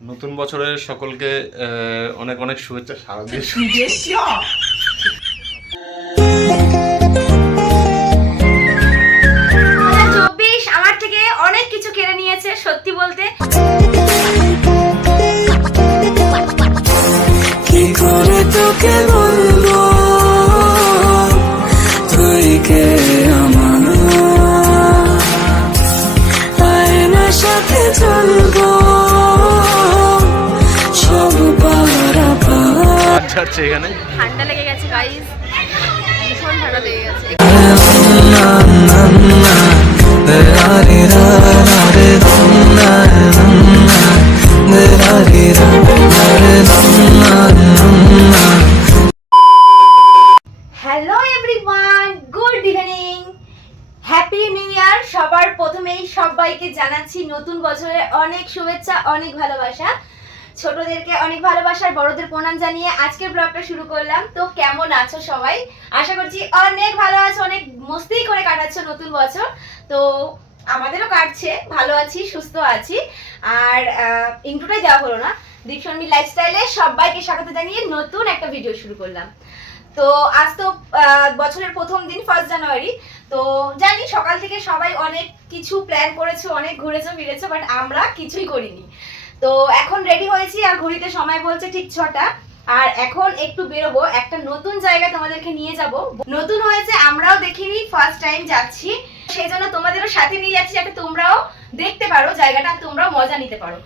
নতুন বছরের সকলকে অনেক অনেক শুভেচ্ছা সারা দিয়ে 2024 আমার থেকে অনেক কিছু কেড়ে নিয়েছে, সত্যি বলতে। কি করে তোকে বলবো তুই কে আমার, আয়নার সাথে চলবো সব পারা এখানে ঠান্ডা লেগে গেছে গাইস, ভীষণ ঠান্ডা লেগে গেছে। Hello everyone, good evening, happy new year. সবার প্রথমেই সবাইকে জানাচ্ছি নতুন বছরের অনেক শুভেচ্ছা, অনেক ভালোবাসা। ছোটদেরকে অনেক ভালোবাসার, বড়দের প্রণাম জানিয়ে আজকের ব্লগটা শুরু করলাম। তো কেমন আছো সবাই? আশা করছি অনেক ভালো আছো, অনেক মস্তি করে কাটাচ্ছো নতুন বছর। তো আমাদেরও কাটছে, ভালো আছি, সুস্থ আছি। আর ইন্ট্রোটাই দেওয়া হলো না, দীপশর্মী লাইফস্টাইলে সবাইকে স্বাগত জানিয়ে নতুন একটা ভিডিও শুরু করলাম। তো আজ তো বছরের প্রথম দিন, 1 জানুয়ারি। তো জানি সকাল থেকে সবাই অনেক কিছু প্ল্যান করেছো, অনেক ঘুরেছো ফিরেছো, বাট আমরা কিছুই করিনি। তো এখন রেডি হয়েছি আর ঘড়িতে সময় বলছে ঠিক 6টা। আর এখন একটু বেরোবো, একটা নতুন জায়গা তোমাদেরকে নিয়ে যাব। নতুন হয়েছে, আমরাও দেখিনি, ফার্স্ট টাইম যাচ্ছি, সেই জন্য তোমাদেরও সাথে নিয়ে যাচ্ছি যাতে তোমরাও দেখতে পারো জায়গাটা, তোমরাও মজা নিতে পারো।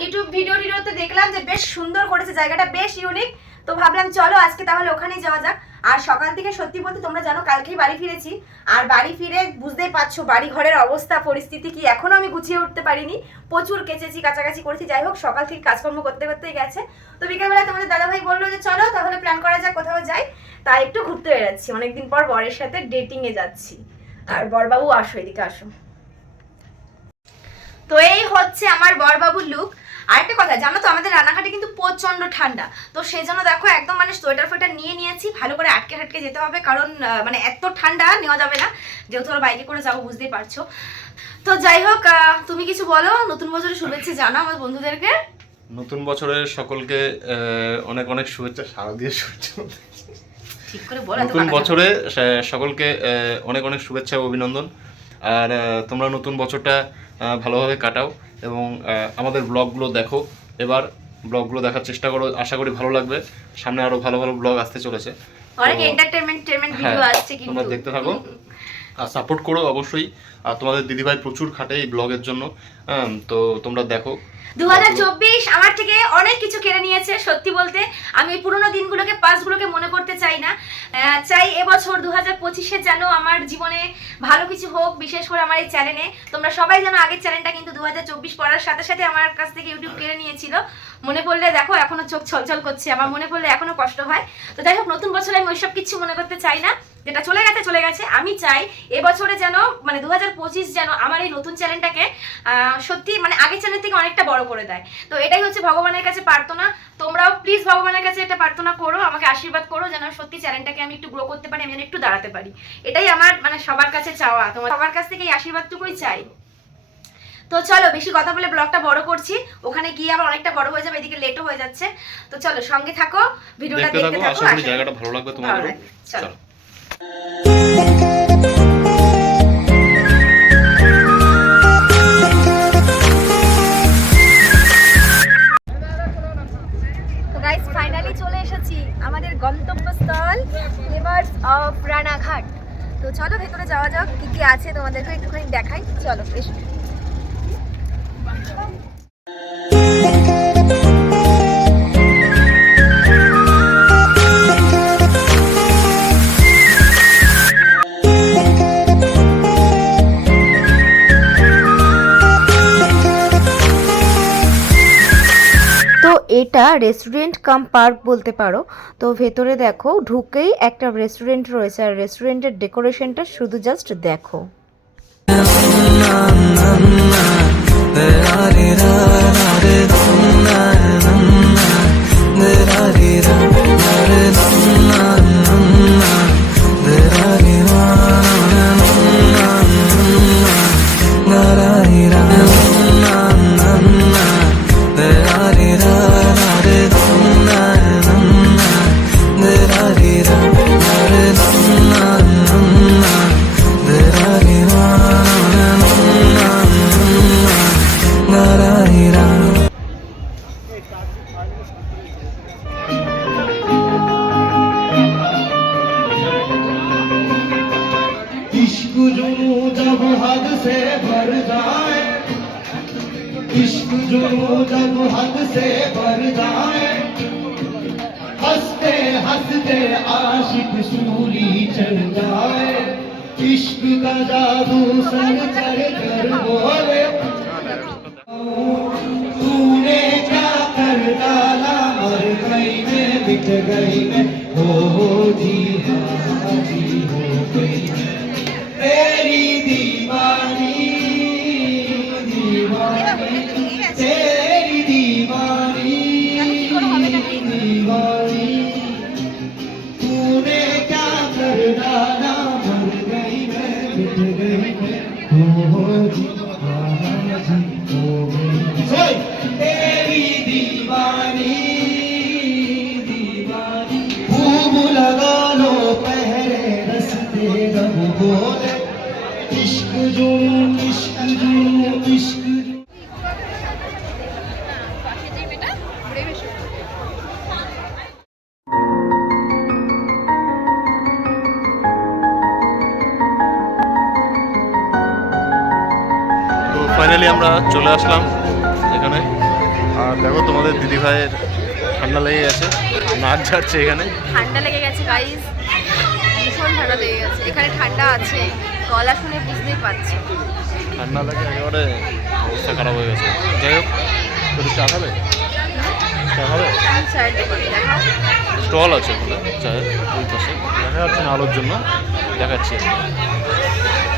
ইউটিউব ভিডিওতে দেখলাম যে বেশ সুন্দর করেছে জায়গাটা, বেশ ইউনিক। তো ভাবলাম চলো আজকে তাহলে ওখানেই যাওয়া যাক। আর সকাল থেকে সত্যি বলতে তোমরা জানো কালকেই বাড়ি ফিরেছি। আর বাড়ি ফিরে বুঝতেই পারছো বাড়ি ঘরের অবস্থা পরিস্থিতি কি, এখনো আমি গুছিয়ে উঠতে পারিনি। প্রচুর কেচেছি, কাছাকাছি করেছি, যাই হোক সকাল থেকে কাজকর্ম করতে করতেই গেছে। তো বিকেলবেলা তোমাদের দাদাভাই বললো যে চলো তাহলে প্ল্যান করা যাক, কোথাও যাই। তাই একটু ঘুরতে বেরোচ্ছি, অনেকদিন পর বরের সাথে ডেটিংয়ে যাচ্ছি। আর বরবাবু আসো, এদিকে আসো। তো এই হচ্ছে আমার বরবাবুর লুক। আরেকটা কথা জানো তো, আমাদের রানাঘাটে কিন্তু প্রচন্ড ঠান্ডা। তো সেই জন্য দেখো একদম মানে সোয়েটার ফোয়েটার নিয়ে নিয়েছি, ভালো করে আটকে হাটকে যেতে হবে, কারণ মানে এত ঠান্ডা নেওয়া যাবে না, যেহেতু ওরা বাইকে করে যাবো, বুঝতেই পারছো। তো যাই হোক, তুমি কিছু বলো, নতুন বছরের শুভেচ্ছা জানাও আমার বন্ধুদেরকে। নতুন বছরের সকলকে অনেক অনেক শুভেচ্ছা সারা দিয়ে ঠিক করে বলো। নতুন বছরে সকলকে অনেক অনেক শুভেচ্ছা ও অভিনন্দন। আর তোমরা নতুন বছরটা ভালোভাবে কাটাও এবং আমাদের ব্লগগুলো দেখো। এবার ব্লগগুলো দেখার চেষ্টা করো, আশা করি ভালো লাগবে। সামনে আরো ভালো ভালো ব্লগ আসতে চলেছে, অনেক এন্টারটেইনমেন্ট ভিডিও আসছে, কিন্তু তোমরা দেখতে থাকো আর সাপোর্ট করো অবশ্যই। আর তোমাদের দিদিভাই প্রচুর খাটে এই ব্লগের জন্য, তো তোমরা দেখো। 2024 আমার থেকে অনেক কিছু কেড়ে নিয়েছে, সত্যি বলতে। আমি পুরোনো দিনগুলোকে, পাস্টগুলোকে মনে করতে চাই না। চাই এবছর 2025-এ যেন আমার জীবনে ভালো কিছু হোক, বিশেষ করে আমার এই চ্যানেলে। তোমরা সবাই জানো আগের চ্যানেলটা কিন্তু 2024 পড়ার সাথে সাথে আমার কাছ থেকে ইউটিউব কেড়ে নিয়েছিল। মনে পড়লে দেখো এখনো চোখ ছলছল করছে, আমার মনে পড়লে এখনো কষ্ট হয়। তো যাই হোক, নতুন বছরে আমি ওইসব কিছু মনে করতে চাই না, যেটা চলে গেছে চলে গেছে। আমি চাই এবছরে যেন মানে 2025 যেন আমার এই নতুন চ্যানেলটাকে সত্যি মানে আগের চ্যানেল থেকে অনেকটা বড় করে দেয়। তো এটাই হচ্ছে ভগবানের কাছে প্রার্থনা। তোমরাও প্লিজ ভগবানের কাছে এটা প্রার্থনা করো, আমাকে আশীর্বাদ করো যেন সত্যি চ্যানেলটাকে আমি একটু গ্রো করতে পারি, আমি যেন একটু দাঁড়াতে পারি। এটাই আমার মানে সবার কাছে চাওয়া, তোমার সবার কাছ থেকে এই আশীর্বাদটুকুই চাই। তো চলো বেশি কথা বলে ব্লগটা বড় করছি, ওখানে গিয়ে আবার অনেকটা বড় হয়ে যাবে, এদিকে লেটও হয়ে যাচ্ছে। তো চলো সঙ্গে থাকো, ভিডিওটা দেখতে থাকো, আশা করি জায়গাটা ভালো লাগবে তোমাদেরও। চলো। গাইস ফাইনালি চলে এসেছি আমাদের গন্তব্যস্থল রিভার্স অফ রানাঘাট। তো চলো ভেতরে যাওয়া যাক, কি কি আছে তোমাদেরকে একটুখানি দেখাই, চলো এসো। তো এটা রেস্টুরেন্ট কাম পার্ক বলতে পারো। তো ভেতরে দেখো ঢুকেই একটা রেস্টুরেন্ট রয়েছে, আর রেস্টুরেন্টের ডেকোরেশনটা শুধু জাস্ট দেখো। There जब हद से बढ़ जाए, हंसते हंसते आशिक सूली चढ़ जाए, इश्क का जादू सर चढ़ कर बोले, तूने क्या कर डाला, मर गई मैं, मिट गई मैं, हो जी हाँ जी हो गई मैं, तेरी दीवानी दीवानी, तेरी दीवानी दीवानी, तूने क्या कर डाला, मर गई मैं, मिट गई मैं, हो जी हाँ जी हो गई मैं, तेरी दीवानी दीवानी, खूब लगा लो पहले रस्ते रब बोले, इश्क जुनून इश्क जुनून इश्क जुनून। তো ফাইনালি আমরা চলে আসলাম এখানে। আর দেখো তোমাদের দিদিভাইয়ের ঠান্ডা লেগে গেছে, নাক ঝাড়ছে এখানে। ঠান্ডা লেগে গেছে গাইস, ভীষণ ঠান্ডা লেগে গেছে। এখানে ঠান্ডা আছে, গলা শুনে বুঝতেই পারছি। ঠান্ডা লাগে একেবারে অবস্থা খারাপ হয়ে গেছে। যাই হোক, একটু চা খাবে? চা খাবে? চায়ের দোকান দেখাও। স্টল আছে ওখানে চায়ের ওই পাশে, দেখা যাচ্ছে না আলোর জন্য, দেখাচ্ছি।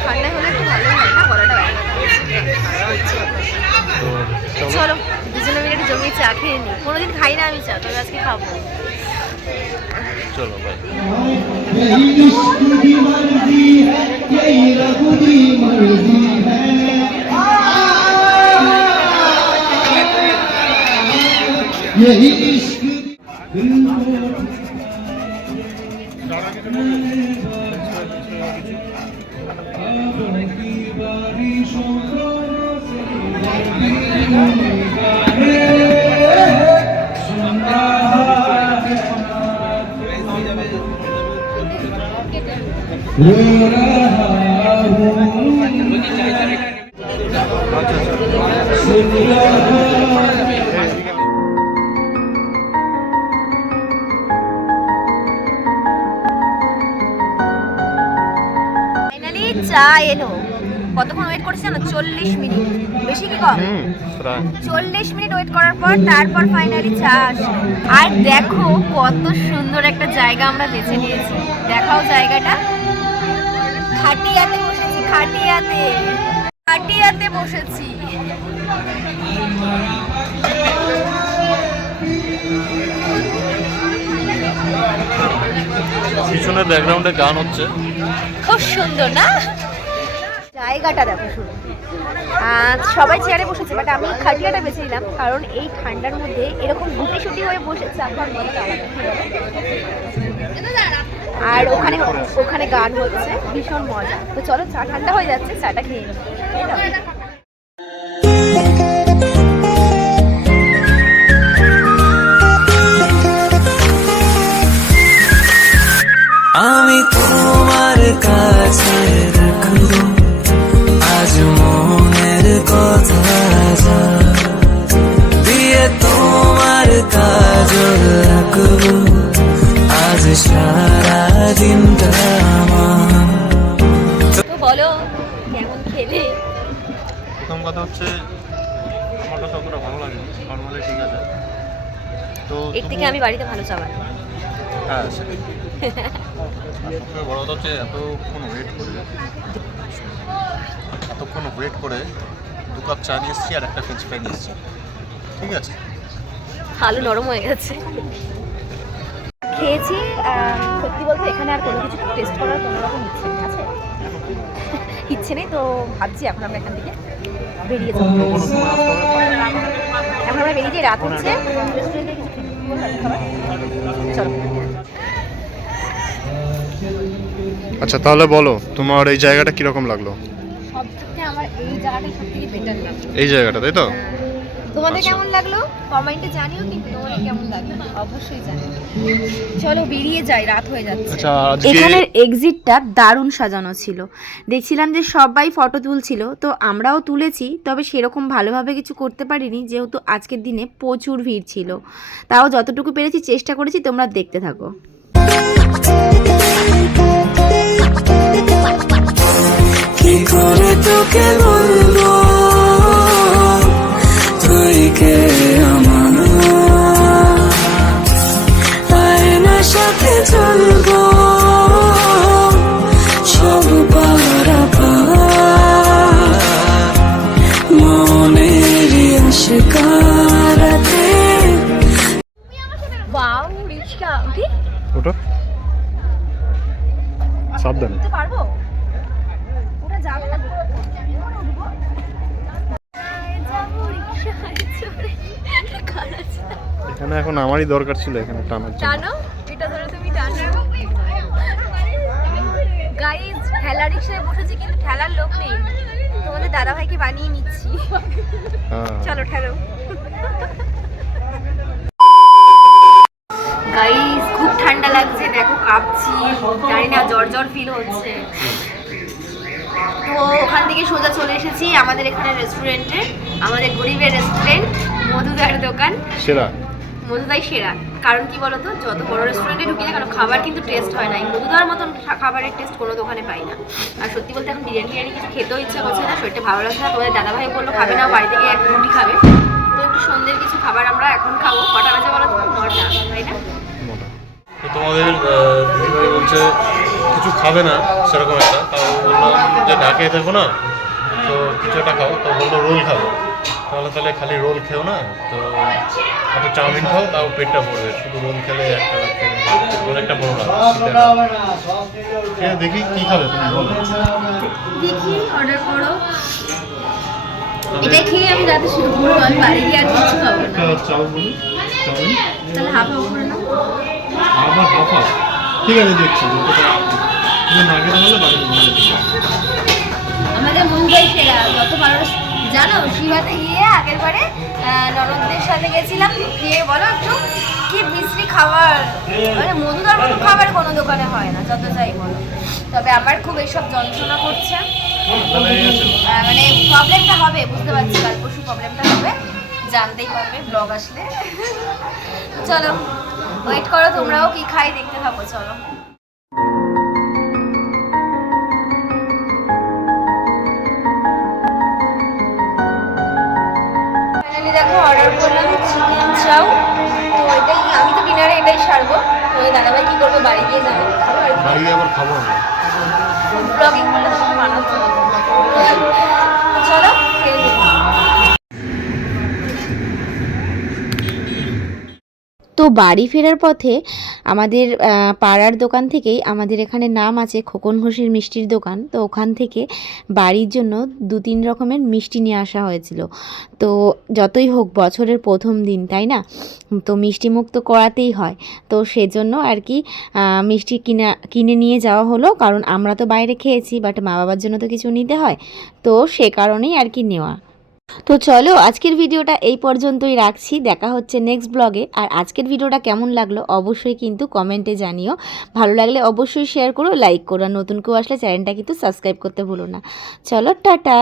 ঠান্ডা হলে একটু ভালোই হয় না, গলাটা ব্যথা করছে। তো চলো চলো দুজনে মিলে একটু জমিয়ে চা খেয়ে নিই। কোনোদিন খাই না আমি চা, তবে আজকে খাবো। চলো বাই। यही इश्क की मर्जी है, यही रब की मर्जी है, यही इश्क की बारिशों रो रहा हूँ, सुन ফাইনালি চা এলো। কতক্ষণ ওয়েট করছি জানো? 40 মিনিট, বেশি কি কম? প্রায় 40 মিনিট ওয়েট করার পর তারপর ফাইনালি চা আসলো। আর দেখো কত সুন্দর একটা জায়গা আমরা বেছে নিয়েছি। দেখাও জায়গাটা। খাটিয়াতে বসেছি, খাটিয়াতে খাটিয়াতে বসেছি। পিছনের ব্যাকগ্রাউন্ডে গান হচ্ছে। খুব সুন্দর না জায়গাটা? দেখো শুধু সবাই চেয়ারে বসেছে, বাট আমি খাটিয়াটা বেছে নিলাম, কারণ এই ঠান্ডার মধ্যে এরকম গুটি সুটি হয়ে বসেছে আমার মজা আলাদা। আর ওখানে ওখানে গান হচ্ছে, ভীষণ মজা। তো চলো, চা ঠান্ডা হয়ে যাচ্ছে, চাটা খেয়ে নিই। আমি তোমার কাছে রাখবো আজ মনের কথা, দিয়ে তোমার কাজল রাখবো আজ সারা দিনটা আমার। তো বলো কেমন খেলে? প্রথম কথা হচ্ছে আমার কাছে অতটা ভালো লাগেনি, নর্মালি ঠিক আছে। তো এর থেকে আমি বাড়িতে ভালো চা বানাই। হ্যাঁ সেটাই। সবথেকে বড় কথা হচ্ছে এতক্ষণ ওয়েট করে 2 কাপ চা নিয়ে এসেছি আর একটা ফ্রেঞ্চ ফ্রাই নিয়ে এসেছি, ঠিক আছে। আলু নরম হয়ে গেছে। খেয়েছি, সত্যি বলতে এখানে আর কোনো কিছু টেস্ট করার কোনো রকম ইচ্ছে নেই আছে, ইচ্ছে নেই। তো ভাবছি এখন আমরা এখান থেকে বেরিয়ে যাবো। এখন আমরা বেরিয়ে যাই, রাত হচ্ছে। রেস্টুরেন্টে কিছু খাবার, চলো। আচ্ছা তাহলে বলো তোমার এই জায়গাটা কিরকম লাগলো? সব থেকে আমার এই জায়গাটাই সব থেকে বেটার লাগলো। এই জায়গাটা, তাই তো? তোমাদের কেমন লাগলো কমেন্টে জানিও, কিন্তু তোমাদের কেমন লাগলো অবশ্যই জানিও। চলো বেরিয়ে যাই, রাত হয়ে যাচ্ছে। আচ্ছা আজকে এখানের এক্সিটটা দারুণ সাজানো ছিল, দেখছিলাম যে সবাই ফটো তুলছিল, তো আমরাও তুলেছি, তবে সেরকম ভালোভাবে কিছু করতে পারিনি যেহেতু আজকের দিনে প্রচুর ভিড় ছিল। তাও যতটুকু পেরেছি চেষ্টা করেছি, তোমরা দেখতে থাকো। কি করে তোকে বলবো তুই কে আমার, আয়নার সাথে চলবো সব পারাপার, মনেরই আশকারাতে। ওয়াও রিক্সা কি ওটা সাবধান। উঠতে পারবো? ওটা যাবে না। যাবো রিক্সায় চড়ে। কার আছে? এখানে এখন আমারই দরকার ছিল এখানে টানার জন্য। টানো, এটা ধরো তুমি টানো। গাইস ঠেলা রিক্সায় বসেছি, কিন্তু ঠেলার লোক নেই। তোমাদের দাদা ভাইকে বানিয়ে নিচ্ছি। হ্যাঁ চলো ঠেলো। গাইস খুব ঠান্ডা লাগছে, দেখো কাঁপছি, জানি না জ্বর জ্বর ফিল হচ্ছে। তো ওখান থেকে সোজা চলে এসেছি আমাদের এখানে রেস্টুরেন্টে, আমাদের গরিবের রেস্টুরেন্ট মধুদার দোকান। সেরা মধুদাই সেরা, কারণ কি বলতো, যত বড় রেস্টুরেন্টে ঢুকি না কেন খাবার কিন্তু টেস্ট হয় না, এই মধুদার মতন খাবারের টেস্ট কোনো দোকানে পাই না। আর সত্যি বলতে এখন বিরিয়ানি কিছু খেতেও ইচ্ছা করছে না, শরীরটা ভালো লাগছে না। তোমাদের দাদাভাই বললো খাবে না, বাড়ি থেকে এক রুটি খাবে। তো একটু সন্ধ্যের কিছু খাবার আমরা এখন খাবো। কটা বাজে বলো তো? 9টা, তাই না? তো তোমাদের দিদিভাই বলছে কিছু খাবে না সেরকম একটা, তাও বললাম যে ঢাকায় থাকো না, তো কিছু একটা খাও। তো বললো রোল খাবো। তাহলে খালি রোল খেও না, তো একটা চাউমিন খাও, তাও পেটটা ভরবে। শুধু রোল খেলে একটা বড় লাগে। ঠিক আছে, দেখি কি খাবে তুমি বলো। দেখি অর্ডার করো। এটা খেয়ে আমি রাতে শুরু করবো, আমি বাড়ি গিয়ে আর কিছু খাবো না। একটা চাউমিন তাহলে হাফ হাফ করে নাও। আবার হাফা। ঠিক আছে দেখছি তুমি না খেতে পারলে বাড়ি আমাদের মুম্বাই সেরা, যত ভালো জানো। শিবাতে গিয়ে আগের বারে ননদদের সাথে গেছিলাম, খেয়ে বলো একটু কি মিষ্টি খাবার, মানে মধুদার মতো খাবার কোনো দোকানে হয় না, যত চাই বলো। তবে আমার খুব এইসব যন্ত্রণা করছে, মানে প্রবলেমটা হবে, বুঝতে পারছি কাল পরশু প্রবলেমটা হবে, জানতেই পারবে ব্লগ আসলে। তো চলো ওয়েট করো, তোমরাও কি খাই দেখতে থাকো, চলো। ফাইনালি দেখো অর্ডার করলাম চিকেন চাউ। তো এটাই, আমি তো ডিনারে এটাই সারবো। তো ওই দাদাভাই কি করবে, বাড়ি গিয়ে যাবে খাবো আর কি। বাড়ি আবার খাবো না। ব্লগিং করলে তোমাকে বানাতে হবে। চলো খেয়ে নিই। তো বাড়ি ফেরার পথে আমাদের পাড়ার দোকান থেকেই, আমাদের এখানে নাম আছে খোকন ঘোষের মিষ্টির দোকান, তো ওখান থেকে বাড়ির জন্য 2-3 রকমের মিষ্টি নিয়ে আসা হয়েছিল। তো যতই হোক বছরের প্রথম দিন, তাই না, তো মিষ্টি মুখ তো করাতেই হয়। তো সেজন্য আর কি মিষ্টি কিনে নিয়ে যাওয়া হলো, কারণ আমরা তো বাইরে খেয়েছি, বাট মা বাবার জন্য তো কিছু নিতে হয়, তো সে কারণেই আর কি নেওয়া। তো চলো আজকের ভিডিওটা এই পর্যন্তই রাখছি, দেখা হচ্ছে নেক্সট ব্লগে। আর আজকের ভিডিওটা কেমন লাগলো অবশ্যই কিন্তু কমেন্টে জানিও, ভালো লাগলে অবশ্যই শেয়ার করো, লাইক করো, আর নতুন কেউ আসলে চ্যানেলটা কিন্তু সাবস্ক্রাইব করতে ভুলো না। চলো টাটা।